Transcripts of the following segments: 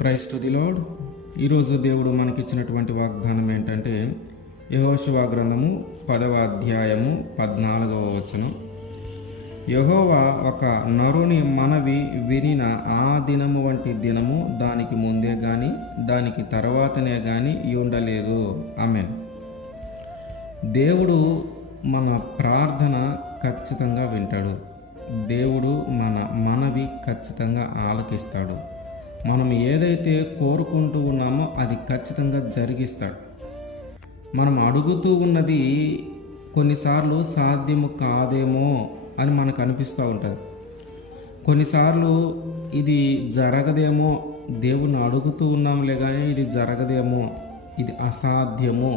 Praise to the lord. ఈరోజు దేవుడు మనకిచ్చినటువంటి వాగ్దానం ఏంటంటే యెహోషువ గ్రంథము 10వ అధ్యాయము 14వ వచనం. యెహోవా ఒక నరుని మనవి వినిన ఆ దినము వంటి దినము దానికి ముందే గాని దానికి తర్వాతనే గాని ఉండలేదు. ఆమేన్. దేవుడు మన ప్రార్థన ఖచ్చితంగా వింటాడు. దేవుడు మన మనవి ఖచ్చితంగా ఆలకిస్తాడు. మనం ఏదైతే కోరుకుంటూ ఉన్నామో అది ఖచ్చితంగా జరిగిస్తాడు. మనం అడుగుతూ ఉన్నది కొన్నిసార్లు సాధ్యము కాదేమో అని మనకు అనిపిస్తూ ఉంటుంది. కొన్నిసార్లు ఇది జరగదేమో, దేవుని అడుగుతూ ఉన్నాంలే కానీ ఇది జరగదేమో, ఇది అసాధ్యము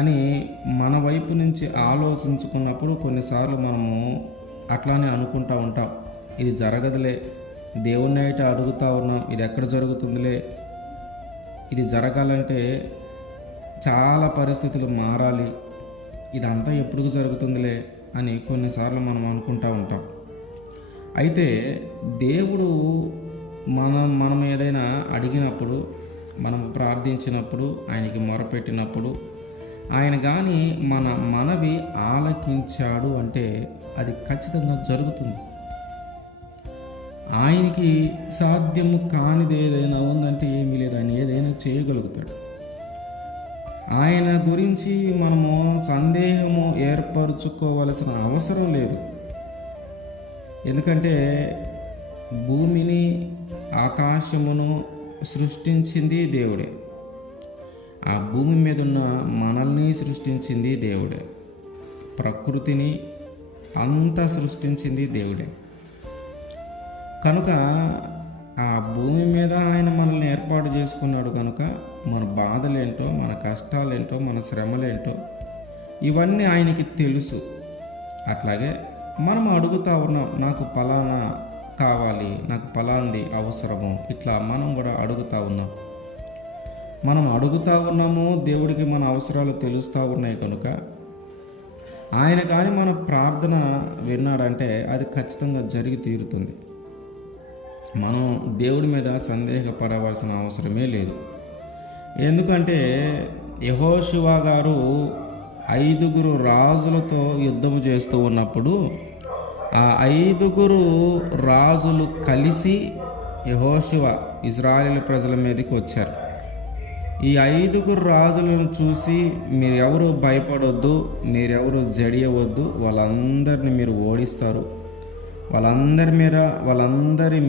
అని మన వైపు నుంచి ఆలోచించుకున్నప్పుడు కొన్నిసార్లు మనము అట్లానే అనుకుంటూ ఉంటాం. ఇది జరగదులే, దేవుణ్ణి అయితే అడుగుతూ ఉన్నాం, ఇది ఎక్కడ జరుగుతుందిలే, ఇది జరగాలంటే చాలా పరిస్థితులు మారాలి, ఇదంతా ఎప్పుడు జరుగుతుందిలే అని కొన్నిసార్లు మనం అనుకుంటూ ఉంటాం. అయితే దేవుడు మనం ఏదైనా అడిగినప్పుడు, మనం ప్రార్థించినప్పుడు, ఆయనకి మొరపెట్టినప్పుడు ఆయన కానీ మన మనవి ఆలకించాడు అంటే అది ఖచ్చితంగా జరుగుతుంది. ఆయనకి సాధ్యము కానిది ఏదైనా ఉందంటే ఏమీ లేదు. ఆయన ఏదైనా చేయగలుగుతాడు. ఆయన గురించి మనము సందేహము ఏర్పరచుకోవలసిన అవసరం లేదు. ఎందుకంటే భూమిని ఆకాశమును సృష్టించింది దేవుడే. ఆ భూమి మీద ఉన్న మనల్ని సృష్టించింది దేవుడే. ప్రకృతిని అంతా సృష్టించింది దేవుడే. కనుక ఆ భూమి మీద ఆయన మనల్ని ఏర్పాటు చేసుకున్నాడు. కనుక మన బాధలేంటో, మన కష్టాలేంటో, మన శ్రమలేంటో ఇవన్నీ ఆయనకి తెలుసు. అట్లాగే మనం అడుగుతూ ఉన్నాం, నాకు ఫలానా కావాలి, నాకు ఫలాంది అవసరము, ఇట్లా మనం కూడా అడుగుతూ ఉన్నాం. మనం అడుగుతూ ఉన్నాము, దేవుడికి మన అవసరాలు తెలుస్తూ ఉన్నాయి. కనుక ఆయన కానీ మన ప్రార్థన విన్నాడంటే అది ఖచ్చితంగా జరిగి తీరుతుంది. మనం దేవుడి మీద సందేహపడవలసిన అవసరమే లేదు. ఎందుకంటే యెహోషువ గారు 5 రాజులతో యుద్ధము చేస్తూ ఉన్నప్పుడు ఆ 5 రాజులు కలిసి యెహోషువ ఇశ్రాయేలు ప్రజల మీదకి వచ్చారు. ఈ 5 రాజులను చూసి మీరెవరు భయపడొద్దు, మీరెవరు జడియవద్దు, వాళ్ళందరినీ మీరు ఓడిస్తారు, వాళ్ళందరి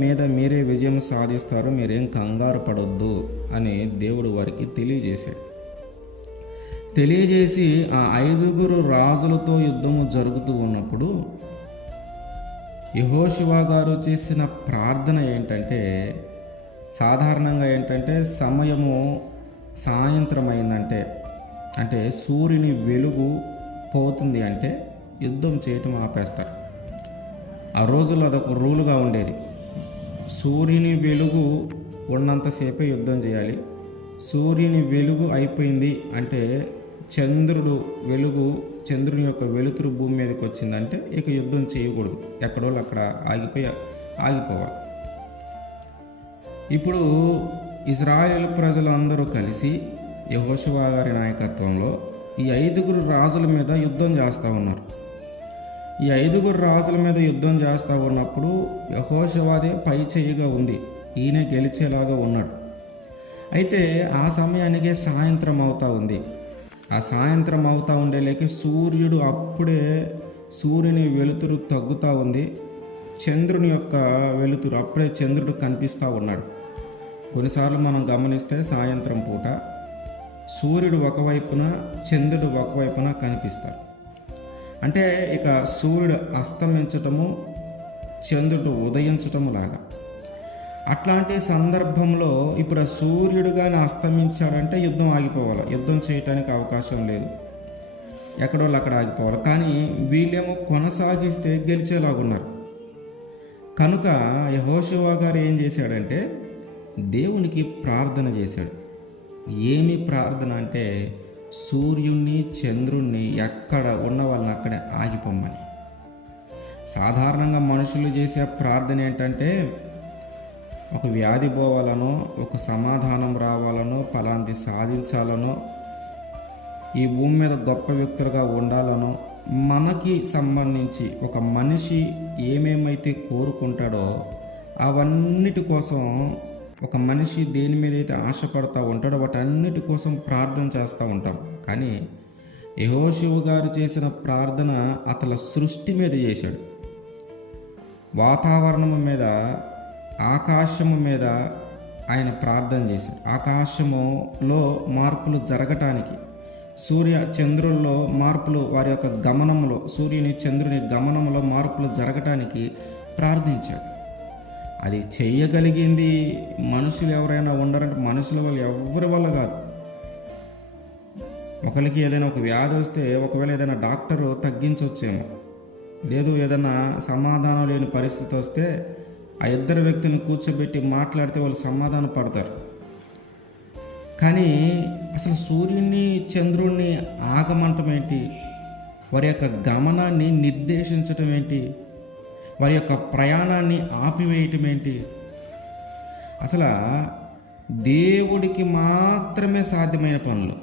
మీద మీరే విజయం సాధిస్తారు, మీరేం కంగారు పడొద్దు అని దేవుడు వారికి తెలియజేసి ఆ 5 రాజులతో యుద్ధము జరుగుతూ ఉన్నప్పుడు యెహోషువ గారు చేసిన ప్రార్థన ఏంటంటే, సాధారణంగా ఏంటంటే సమయము సాయంత్రం అయిందంటే, అంటే సూర్యుని వెలుగు పోతుంది అంటే యుద్ధం చేయటం ఆపేస్తారు. ఆ రోజుల్లో అదొక రూలుగా ఉండేది. సూర్యుని వెలుగు ఉన్నంతసేపే యుద్ధం చేయాలి. సూర్యుని వెలుగు అయిపోయింది అంటే చంద్రుని యొక్క వెలుతురు భూమి మీదకి వచ్చిందంటే ఇక యుద్ధం చేయకూడదు, ఎక్కడో అక్కడ ఆగిపోవాలి. ఇప్పుడు ఇశ్రాయేలు ప్రజలు అందరూ కలిసి యెహోషువ గారి నాయకత్వంలో ఈ 5 రాజుల మీద యుద్ధం చేస్తూ ఉన్నారు. ఈ 5 రాజుల మీద యుద్ధం చేస్తూ ఉన్నప్పుడు యెహోషువదే పై చేయిగా ఉంది, ఈయన గెలిచేలాగా ఉన్నాడు. అయితే ఆ సమయానికి సాయంత్రం అవుతూ ఉంది. ఆ సాయంత్రం అవుతూ ఉండేలేకి సూర్యుడు అప్పుడే సూర్యుని వెలుతురు తగ్గుతూ ఉంది. చంద్రుని యొక్క వెలుతురు అప్పుడే చంద్రుడు కనిపిస్తూ ఉన్నాడు. కొన్నిసార్లు మనం గమనిస్తే సాయంత్రం పూట సూర్యుడు ఒకవైపున, చంద్రుడు ఒకవైపున కనిపిస్తాడు. అంటే ఇక సూర్యుడు అస్తమించటము, చంద్రుడు ఉదయించటము లాగా. అట్లాంటి సందర్భంలో ఇప్పుడు ఆ సూర్యుడు కానీ అస్తమించాడంటే యుద్ధం ఆగిపోవాలి, యుద్ధం చేయటానికి అవకాశం లేదు, ఎక్కడో అక్కడ ఆగిపోవాలి. కానీ వీళ్ళేమో కొనసాగిస్తే గెలిచేలాగున్నారు. కనుక యెహోషువ గారు ఏం చేశాడంటే దేవునికి ప్రార్థన చేశాడు. ఏమి ప్రార్థన అంటే సూర్యుణ్ణి, చంద్రుణ్ణి ఎక్కడ ఉన్న వాళ్ళని అక్కడే ఆగిపోమ్మని. సాధారణంగా మనుషులు చేసే ప్రార్థన ఏంటంటే ఒక వ్యాధి పోవాలనో, ఒక సమాధానం రావాలనో, ఫలాంటి సాధించాలనో, ఈ భూమి మీద గొప్ప వ్యక్తులుగా ఉండాలనో, మనకి సంబంధించి ఒక మనిషి ఏమేమైతే కోరుకుంటాడో అవన్నిటి కోసం ఒక మనిషి దేని మీద అయితే ఆశపడతా ఉంటాడో వాటన్నిటి కోసం ప్రార్థన చేస్తూ ఉంటాం. కానీ యెహోషువ గారు చేసిన ప్రార్థన అతల సృష్టి మీద చేశాడు. వాతావరణము మీద, ఆకాశము మీద ఆయన ప్రార్థన చేశాడు. ఆకాశములో మార్పులు జరగటానికి, సూర్య చంద్రుల్లో మార్పులు, వారి యొక్క గమనంలో, సూర్యుని చంద్రుని గమనంలో మార్పులు జరగటానికి ప్రార్థించాడు. అది చేయగలిగింది మనుషులు ఎవరైనా ఉండరంటే మనుషుల వల్ల ఎవరి వల్ల కాదు. ఒకరికి ఏదైనా ఒక వ్యాధి వస్తే ఒకవేళ ఏదైనా డాక్టరు తగ్గించవచ్చేమో, లేదు ఏదైనా సమాధానం లేని పరిస్థితి వస్తే ఆ ఇద్దరు వ్యక్తిని కూర్చోబెట్టి మాట్లాడితే వాళ్ళు సమాధానం పడతారు. కానీ అసలు సూర్యుడిని చంద్రుడిని ఆగమంటం ఏంటి? వారి యొక్క గమనాన్ని నిర్దేశించటం ఏంటి? వారి యొక్క ప్రయాణాన్ని ఆపివేయటం ఏంటి? అసలు దేవుడికి మాత్రమే సాధ్యమైన పనులు,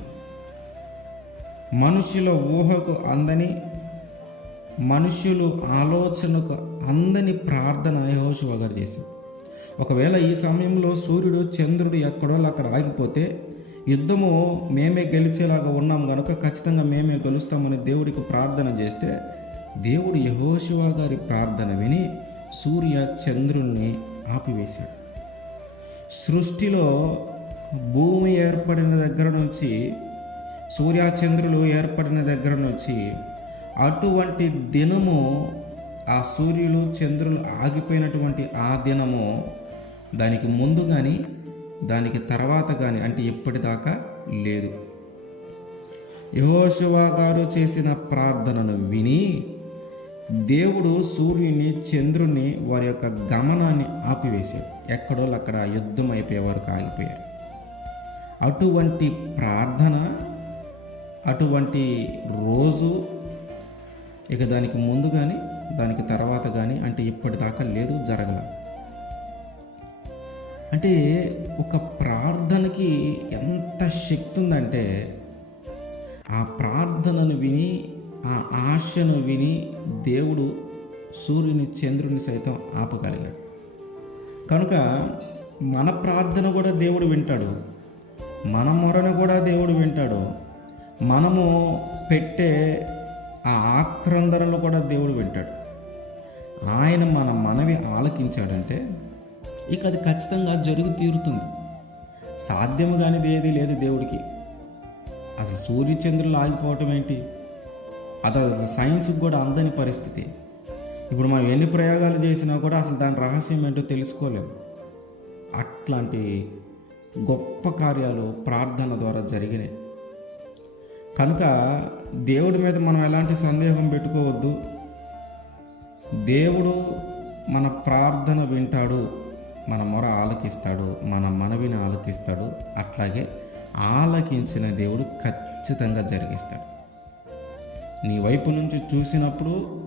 మనుషుల ఊహకు అందని, మనుషులు ఆలోచనకు అందని ప్రార్థన యెహోషువ గారు చేశారు. ఒకవేళ ఈ సమయంలో సూర్యుడు చంద్రుడు ఎక్కడో అక్కడ ఆగిపోతే యుద్ధము మేమే గెలిచేలాగా ఉన్నాం కనుక ఖచ్చితంగా మేమే గెలుస్తామని దేవుడికి ప్రార్థన చేస్తే దేవుడు యెహోషువ గారి ప్రార్థన విని సూర్య చంద్రుల్ని ఆపివేశాడు. సృష్టిలో భూమి ఏర్పడిన దగ్గర నుంచి, సూర్యచంద్రులు ఏర్పడిన దగ్గర నుంచి అటువంటి దినము, ఆ సూర్యులు చంద్రులు ఆగిపోయినటువంటి ఆ దినము దానికి ముందు కానీ దానికి తర్వాత కానీ అంటే ఎప్పటిదాకా లేదు. యెహోషువ గారు చేసిన ప్రార్థనను విని దేవుడు సూర్యుని చంద్రుని వారి యొక్క గమనాన్ని ఆపివేశాడు. ఎక్కడో అక్కడ యుద్ధం అయిపోయే వరకు ఆగిపోయారు. అటువంటి ప్రార్థన, అటువంటి రోజు ఇక దానికి ముందు కానీ దానికి తర్వాత కానీ అంటే ఇప్పటిదాకా లేదు, జరగల. అంటే ఒక ప్రార్థనకి ఎంత శక్తి ఉందంటే ఆ ప్రార్థనను విని, ఆ ఆశను విని దేవుడు సూర్యుని చంద్రుని సైతం ఆపగలిగాడు. కనుక మన ప్రార్థన కూడా దేవుడు వింటాడు, మన మొరను కూడా దేవుడు వింటాడు, మనము పెట్టే ఆ ఆక్రందనలు కూడా దేవుడు వింటాడు. ఆయన మన మనవి ఆలకించాడంటే ఇక అది ఖచ్చితంగా జరుగు తీరుతుంది. సాధ్యము కానిది ఏది లేదు దేవుడికి. అసలు సూర్యచంద్రులు ఆగిపోవటం ఏంటి? అది సైన్స్కి కూడా అందని పరిస్థితి. ఇప్పుడు మనం ఎన్ని ప్రయోగాలు చేసినా కూడా అసలు దాని రహస్యం ఏంటో తెలుసుకోలేము. అట్లాంటి గొప్ప కార్యాలు ప్రార్థన ద్వారా జరిగినాయి. కనుక దేవుడి మీద మనం ఎలాంటి సందేహం పెట్టుకోవద్దు. దేవుడు మన ప్రార్థన వింటాడు, మన మొర ఆలకిస్తాడు, మన మనవిని ఆలకిస్తాడు. అట్లాగే ఆలకించిన దేవుడు ఖచ్చితంగా జరిగిస్తాడు. నీ వైపు నుంచి చూసినప్పుడు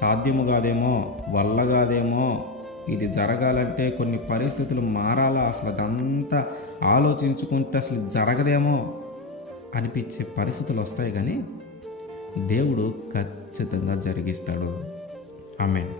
సాధ్యము కాదేమో, వల్ల కాదేమో, ఇది జరగాలంటే కొన్ని పరిస్థితులు మారాలా, అసలు అదంతా ఆలోచించుకుంటే అసలు జరగదేమో అనిపించే పరిస్థితులు వస్తాయి. కానీ దేవుడు ఖచ్చితంగా జరిగిస్తాడు. ఆమేన్.